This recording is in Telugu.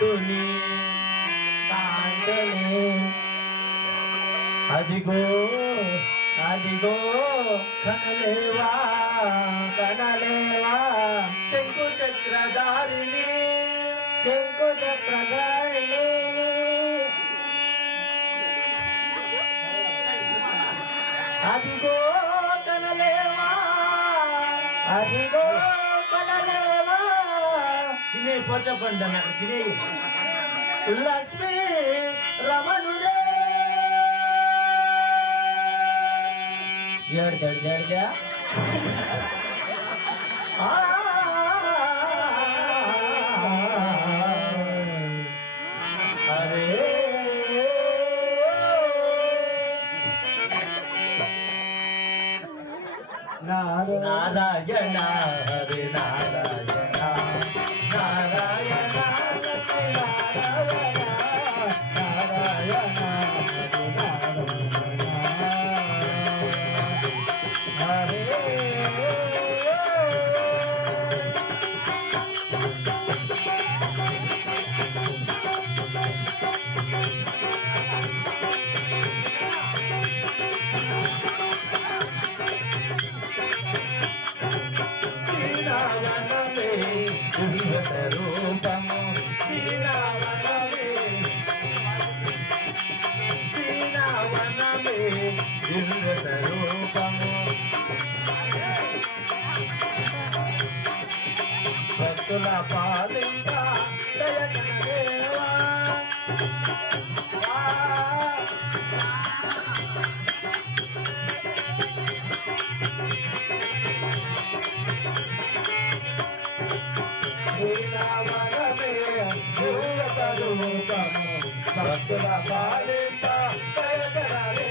చుట్టుని కాంతనే అదిగో అదిగో కనలేవా కనలేవా శంకు చక్రధారిణి శంకుచక్రధారిణి అదిగో కనలేవా అదిగో కనలేవా తినే పోత పండు నాకు తినే లక్ష్మీ రమణుడే జడ్ జడ్ జడ్ జా అరే నారాయణ హరి నారాయణ నారాయణ లక్ష్మీ నారాయణ నారాయణ హరి నారాయణ హరే రూపము శ్రీరావణమే శ్రీరావణమే దివ్య స్వరూపము భక్తుల పాలింప దయకనదేవా శ్రీరావణమే దివ్య స్వరూపము భక్తుల పాలింప దయకనదేవా